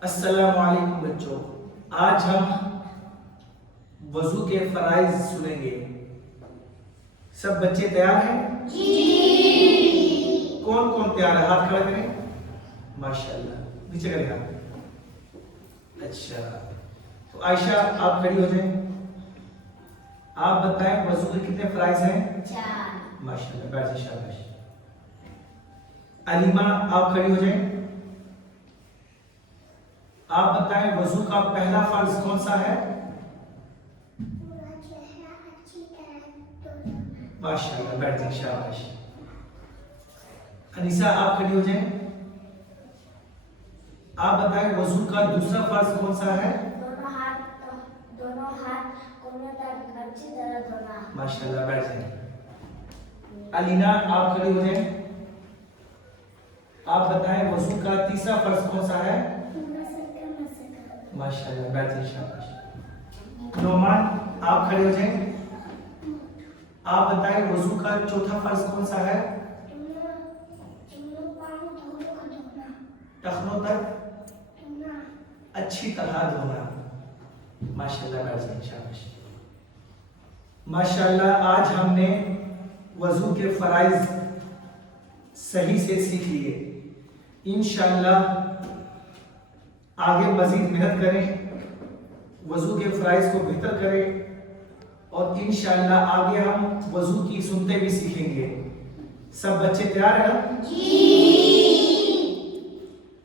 السلام علیکم بچوں، آج ہم وضو کے فرائض سنیں گے۔ سب بچے تیار ہیں؟ جی۔ کون کون تیار ہے؟ ہاتھ کھڑا کریں۔ ماشاءاللہ، نیچے کریں ہاتھ۔ اچھا، تو عائشہ آپ کھڑی ہو جائیں۔ آپ بتائیں وضو کے کتنے فرائض ہیں؟ 4۔ ماشاءاللہ، بیٹھ جائیں، شاباش۔ علیمہ آپ کھڑی ہو جائیں۔ آپ بتائیں وضو کا پہلا فرض کون سا ہے؟ ماشاءاللہ، بیٹھ جائیں، شاباش۔ انیسہ آپ کھڑی ہو جائیں۔ آپ بتائیں وضو کا دوسرا فرض کون سا ہے؟ دونوں ہاتھ کونے تک اچھی طرح دھونا۔ ماشاءاللہ، بیٹھ جائیں۔ علینا آپ کھڑی ہو جائیں۔ آپ بتائیں وضو کا تیسرا فرض کون سا ہے؟ ماشاءاللہ، بیٹھ جائیں، شاباش۔ نعمان آپ کھڑے ہو جائیں۔ آپ بتائیں وضو کا چوتھا فرض کون سا ہے؟ ٹخنوں تک اچھی طرح دھونا۔ ماشاءاللہ، بیٹھ جائیں، شاباش۔ ماشاءاللہ، آج ہم نے وضو کے فرائض صحیح سے سیکھ لیے۔ انشاءاللہ آگے مزید محنت کریں، وضو کے فرائض کو بہتر کریں، اور انشاءاللہ آگے ہم وضو کی سنتیں بھی سیکھیں گے۔ سب بچے تیار ہیں؟ جی۔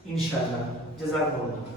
انشاءاللہ، جزاک اللہ۔